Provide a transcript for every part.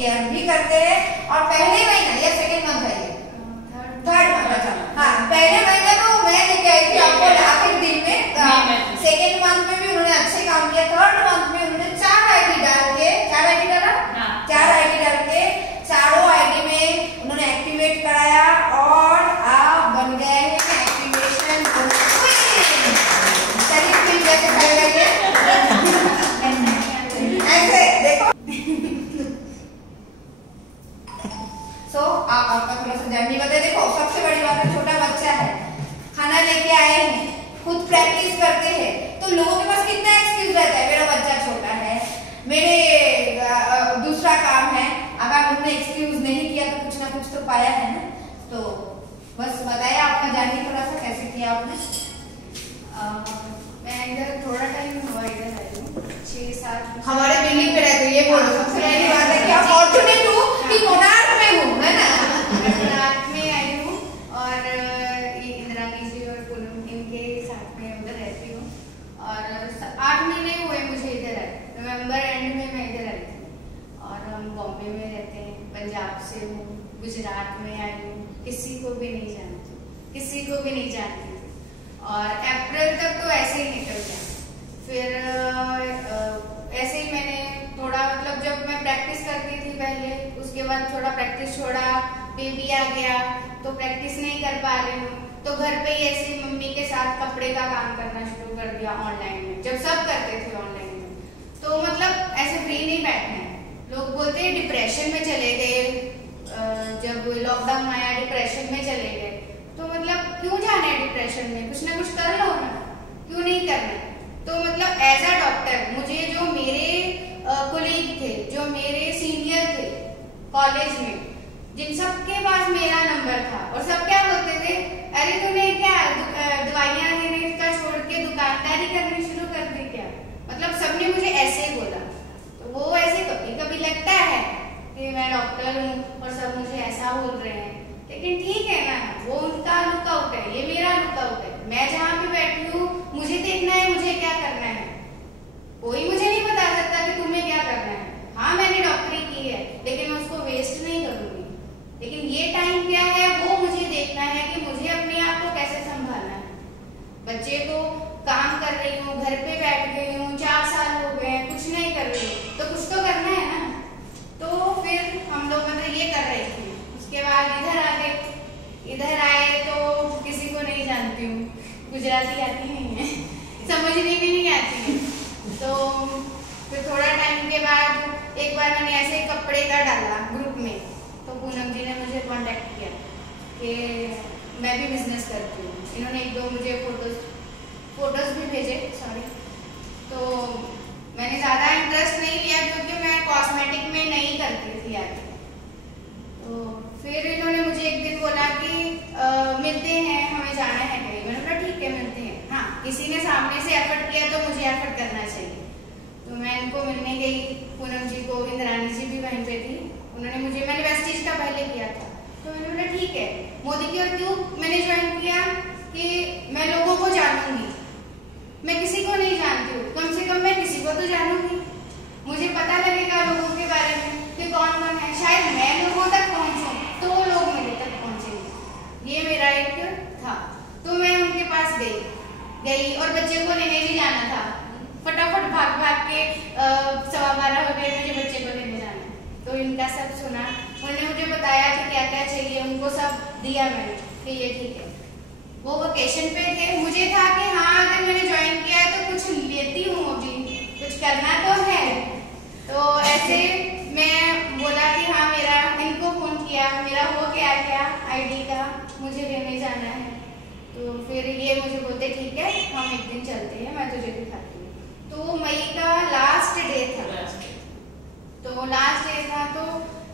Care भी करते हैं। और पहले महीना या सेकेंड मंथ है ये थर्ड मंथ, अच्छा हाँ पहले महीने तो मैं लेके आई थी आपको आखिर दिन में। सेकेंड मंथ में भी उन्होंने अच्छे काम किया। थर्ड मंथ में उन्होंने 4 आईडी डाल के 4 आईडी डाला, 4 आईडी डाल के चारों आईडी में उन्होंने एक्टिवेट कराया और आप बन गए हैं एक्टिवेशन जैसे कर रहे ऐसे देखो। सो आप आपका थोड़ा सा जर्नी बताए। देखो सबसे बड़ी बात है छोटा बच्चा है, खाना लेके आए हैं, खुद प्रैक्टिस करते हैं, तो लोगों के पास कितना एक्सक्यूज रहता है, मेरा बच्चा छोटा है, मेरे दूसरा काम है। अगर उन्होंने एक्सक्यूज नहीं किया तो कुछ ना कुछ तो पाया है ना। तो बस बताइए आपका जर्नी थोड़ा सा कैसे किया आपने। मैं इधर थोड़ा टाइम हुआ, इधर आई हूँ 6-7 हमारे बिल्डिंग पे रहते ये बोलो। सबसे पहली बात है कि आप फॉर्चुनेट हूँ कि कोणार्क में हूँ, है ना। कोणार्क में आई हूँ और इंद्रानी जी और पूनम इनके साथ में उधर रहती हूँ। और 8 महीने हुए मुझे इधर आए, नवंबर एंड में मैं इधर आई थी। और हम बॉम्बे में रहते हैं, पंजाब से हूँ, गुजरात में आई हूँ, किसी को भी नहीं जानती, किसी को भी नहीं जानती। और अप्रैल तक तो ऐसे ही निकल गया। फिर ऐसे ही मैंने थोड़ा मतलब जब मैं प्रैक्टिस करती थी पहले, उसके बाद थोड़ा प्रैक्टिस छोड़ा, बेबी आ गया तो प्रैक्टिस नहीं कर पा रही हूँ। तो घर पे ही ऐसे ही मम्मी के साथ कपड़े का काम करना शुरू कर दिया ऑनलाइन में, जब सब करते थे ऑनलाइन में। तो मतलब ऐसे फ्री नहीं बैठना है। लोग बोलते हैं डिप्रेशन में चले गए, जब लॉकडाउन आया डिप्रेशन में चले गए। तो मतलब क्यों जाना है डिप्रेशन में, कुछ ना कुछ कर लो ना, क्यों नहीं करना है। तो मतलब एज अ डॉक्टर मुझे जो मेरे कोलीग थे, जो मेरे सीनियर थे कॉलेज में, जिन सबके पास मेरा नंबर था, और सब क्या बोलते थे, अरे तूने क्या दवाइयां देने का छोड़ के दुकानदारी करनी शुरू कर दी क्या। मतलब सबने मुझे ऐसे ही बोला। तो वो ऐसे कभी कभी लगता है कि मैं डॉक्टर हूँ और सब मुझे ऐसा बोल रहे हैं, लेकिन ठीक है ना, वो उनका लुकआउट है, ये मेरा लुकआउट है। मैं जहाँ पे बैठी हूँ मुझे देखना है मुझे क्या करना है। कोई मुझे नहीं बता सकता कि तुम्हें क्या करना है। हाँ मैंने डॉक्टरी की है, लेकिन मैं उसको वेस्ट नहीं करूंगी। लेकिन ये टाइम क्या है वो मुझे देखना है कि मुझे अपने आप को कैसे संभालना है। बच्चे को काम कर रही हूँ, घर पे बैठ गई हूँ, 4 साल हो गए, कुछ नहीं कर रही हूँ, तो कुछ तो करना है ना। तो फिर हम लोग मतलब ये कर रहे थे। उसके बाद इधर आ गए, इधर आए तो किसी को नहीं जानती हूँ, गुजराती आती नहीं है, समझने भी नहीं आती है। तो फिर थोड़ा टाइम के बाद एक बार मैंने ऐसे कपड़े का डाला ग्रुप में, तो पूनम जी ने मुझे कांटेक्ट किया कि मैं भी बिजनेस करती हूँ। इन्होंने 1-2 मुझे फोटोज भी भेजे, सॉरी। तो मैंने ज़्यादा इंटरेस्ट नहीं लिया क्योंकि मैं कॉस्मेटिक में नहीं करती थी आगे। तो फिर इन्होंने मुझे एक दिन बोला कि मिलते हैं, हमें जाना है कहीं। मैंने बोला ठीक है मिलते हैं। हाँ किसी ने सामने से एफर्ट किया तो मुझे एफर्ट करना चाहिए। तो मैं इनको मिलने गई, पूनम जी को, इंद्रानी जी भी वहीं पे थी। उन्होंने मुझे, मैंने वेस्टीज का पहले किया था, तो मैंने बोला ठीक है। मोदी की और क्यों मैंने ज्वाइन किया कि मैं लोगों को जानूंगी, मैं किसी को नहीं जानती हूँ, कम से कम मैं किसी को तो जानूंगी, मुझे पता लगेगा लोगों के बारे में कि कौन कौन है। शायद मैं लोगों तक पहुंचूं तो लोग मेरे तक पहुंचेंगे, ये मेरा एक था। तो मैं उनके पास गई और बच्चे को लेने भी जाना था। फटाफट भाग के 12:15 हो गए, मुझे बच्चे को लेने जाना। तो इनका सब सुना, उन्होंने मुझे बताया कि क्या क्या चाहिए, उनको सब दिया मैंने कि ये ठीक है। वो वेकेशन पे थे, मुझे था कि हाँ अगर मैंने ज्वाइन किया है तो कुछ लेती हूँ, अभी कुछ करना तो है। तो ऐसे मैं बोला कि हाँ मेरा, इनको फोन किया, मेरा हो गया क्या आईडी का, मुझे लेने जाना है। तो फिर ये मुझे बोलते ठीक है हम एक दिन चलते हैं, मैं तुझे दिखाती हूँ। तो मई का लास्ट डे था, तो लास्ट डे था तो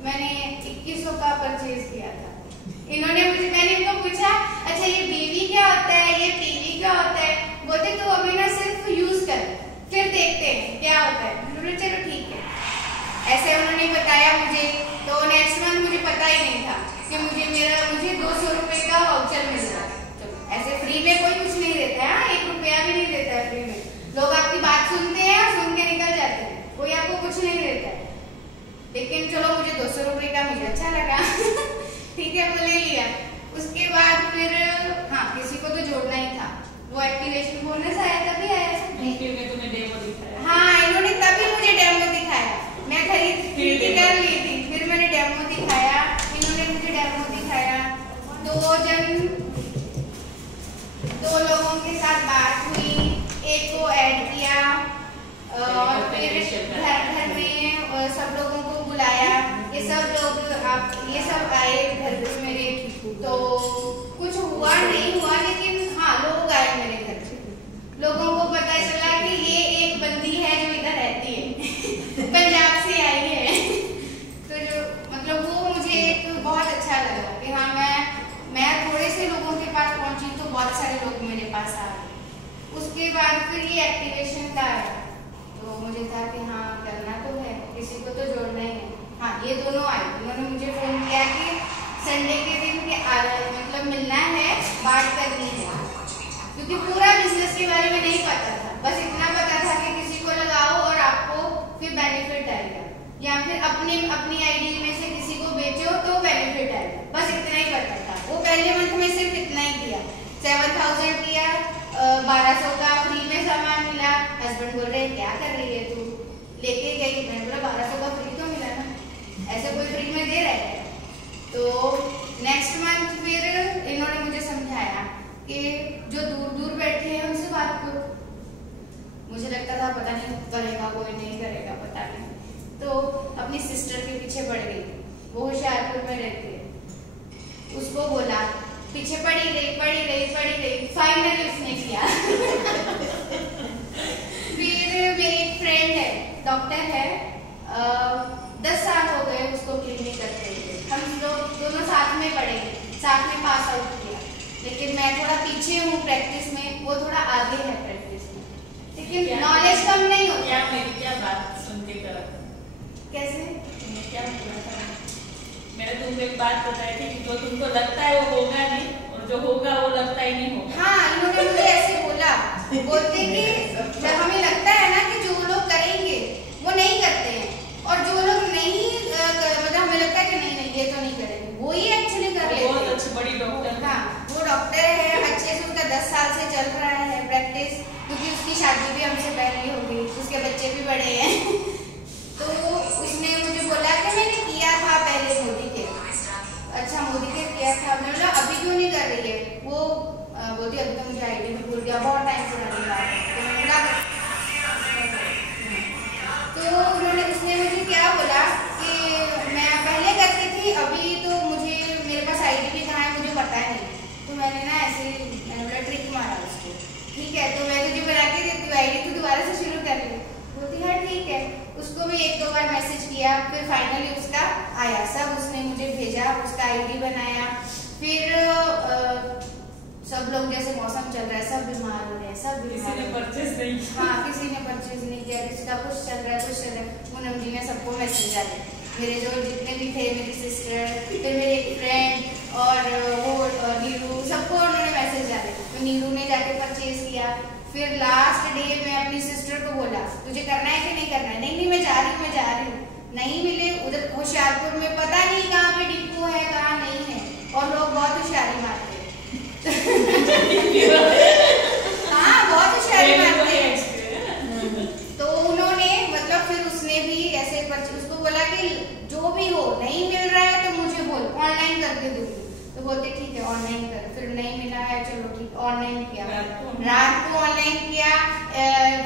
मैंने 2100 का परचेज किया था। इन्होंने मुझे, मैंने इनको पूछा अच्छा ये बीवी क्या होता है, ये टीवी क्या होता है। बोलते तो अभी ना सिर्फ यूज कर, फिर देखते हैं क्या होता है। मैंने चलो ठीक है। ऐसे उन्होंने बताया मुझे। तो नेक्स्ट मंथ मुझे पता ही नहीं था कि मुझे 200 रुपए का वाउचर मिल रहा है। ऐसे फ्री में कोई कुछ नहीं देता है, 1 रुपया भी नहीं देता है फ्री में। लोग आपकी बात सुनते हैं और सुन के निकल जाते हैं, कोई आपको कुछ नहीं देता है। लेकिन चलो मुझे डेमो देखा, मुझे अच्छा लगा ठीक है, वो ले लिया। उसके बाद फिर हाँ, किसी को तो जोड़ना ही था, वो एक्टिवेशन बोनस आया तभी आया था। तुम्हें डेमो दिखाया? हाँ, इन्होंने तभी मुझे डेमो दिखाया। मैं खरीद कर ली थी, फिर मैंने डेमो दिखाया, इन्होंने मुझे डेमो दिखाया। दो लोगों के साथ बात हुई, एक को ऐड किया और फिर घर में सब लोगों को बुलाया। ये सब आए घर पे मेरे, तो कुछ हुआ नहीं हुआ, लेकिन हाँ लोग आए मेरे घर पे। लोगों को पता चला कि ये एक बंदी है जो इधर रहती है पंजाब से आई है तो जो मतलब वो मुझे एक बहुत अच्छा लगा कि हाँ मैं थोड़े से लोगों के पास पहुंची तो बहुत सारे लोग मेरे पास आ गए। उसके बाद फिर ये एक्टिवेशन का आया, तो मुझे था कि हाँ करना तो है, किसी को तो जोड़ना ही है। हाँ, ये दोनों आए, उन्होंने मुझे फोन किया कि संडे के दिन के मतलब मिलना है, बात करनी है, क्योंकि पूरा बिजनेस के बारे में नहीं पता था। बस इतना पता था कि किसी को लगाओ और आपको फिर बेनिफिट आएगा, या फिर अपनी आईडी में से किसी को बेचो तो बेनिफिट आएगा, बस इतना ही पता था। वो पहले मंथ में सिर्फ इतना ही किया, 7000 किया, 1200 का फ्री में सामान मिला। हस्बैंड बोल रहे क्या कर रही है तू, लेके गई। मैंने बोला 1200 का फ्री तो मिला ना, ऐसे कोई फ्री में दे रहा है। तो नेक्स्ट मंथ फिर इन्होंने मुझे समझाया कि जो दूर दूर बैठे हैं उनसे बात करो। मुझे लगता था पता नहीं करेगा कोई, नहीं करेगा पता नहीं, तो अपनी सिस्टर के पीछे पड़ गई, वो होशियारपुर में रहती है। उसको बोला, पीछे पड़ी गई, फाइनली उसने किया फिर मेरी एक फ्रेंड है, डॉक्टर है, 10 साल हो गए उसको क्लिनिक करते हुए। हम लोग दोनों साथ में पढ़े, साथ में पास आउट किया, लेकिन मैं थोड़ा पीछे हूँ प्रैक्टिस में, वो थोड़ा आगे है प्रैक्टिस में, लेकिन नॉलेज कम नहीं होती। क्या मेरी क्या बात सुन के करा? कैसे? तुमने क्या बोला था? मैंने तुमको एक बात बताई थी कि जो तुमको लगता है वो होगा नहीं, और जो होगा वो लगता ही नहीं होगा। हाँ, इन्होंने मुझे ऐसे बोला, बोलते कि जब हमें लगता है ना कि जो लोग करेंगे वो नहीं करते हैं, और जो लोग नहीं मतलब हमें लगता है कि नहीं ये तो नहीं करेंगे, वो ही एक्चुअली कर लेते हैं। बहुत अच्छी बड़ी डॉक्टर। हाँ, वो डॉक्टर है, अच्छे से उसका 10 साल से चल रहा है प्रैक्टिस, क्योंकि उसकी शादी भी हमसे पहले हो गई, उसके बच्चे भी बड़े हैं तो उसने मुझे बोला कि मैंने किया था पहले मोदी के। अच्छा, मोदी के किया था। मैंने बोला अभी क्यों नहीं कर रही है? वो बोलती अभी तो मुझे आईडी भी भूल गया, बहुत टाइम पुरानी बात है। तो मैंने बोला, तो उसने मुझे क्या बोला कि मैं पहले करती थी, अभी तो मुझे मेरे पास आईडी भी कहाँ है मुझे पता नहीं। तो मैंने ना ऐसे मैंने बोला ट्रिक मारा उसको, ठीक है तो मैं तुझे बना के देती हूँ आईडी, तू दोबारा से शुरू कर ले। बोलती हाँ ठीक है। उसको भी 1-2 बार मैसेज किया, फिर फाइनली उसका आया, सब उसने मुझे भेजा, उसका आईडी बनाया। फिर सब लोग जैसे मौसम चल रहा है सब बीमार हो रहे हैं, सब किसी ने परचेज नहीं किया। हाँ, किसी ने परचेज नहीं किया, किसी का कुछ चल रहा है। पूनम जी ने सबको मैसेज डाले, मेरे जो जितने भी थे, मेरी सिस्टर, फिर मेरी एक फ्रेंड और वो नीरू, सबको उन्होंने मैसेज डाले। तो नीरू ने जाके परचेज किया। फिर लास्ट डे में अपनी सिस्टर को बोला तुझे करना है कि नहीं करना है? नहीं मैं जा रही हूँ। नहीं मिले उधर होशियारपुर में, पता नहीं कहाँ पे डिपो है कहाँ नहीं है, और लोग बहुत होशियारी मारते हैं हाँ, बहुत होशियारी मारते हैं। तो उन्होंने मतलब फिर उसने भी ऐसे उसको बोला कि जो भी हो, नहीं मिल रहा है तो मुझे बोल, ऑनलाइन करके दूंगी। तो बोलते ठीक है ऑनलाइन कर। फिर नहीं मिला है, चलो ठीक, ऑनलाइन किया, रात को ऑनलाइन किया।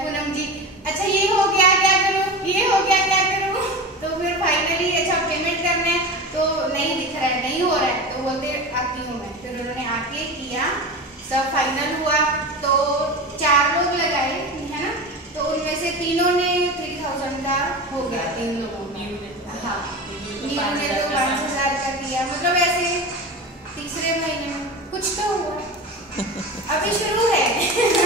पूनम जी अच्छा ये हो गया क्या करूँ, ये हो गया क्या करूँ? तो फिर फाइनली अच्छा पेमेंट करना है तो नहीं दिख रहा है, नहीं हो रहा है, तो बोलते आती हूँ मैं। फिर उन्होंने आके किया, सब फाइनल हुआ। तो 4 लोग लगाए है ना, तो उनमें से 3 ने 3000 का हो गया, 3 लोगों का। हाँ, नीरू ने तो 5000 का किया। मतलब ऐसे तीसरे महीने में कुछ तो हुआ, अभी शुरू है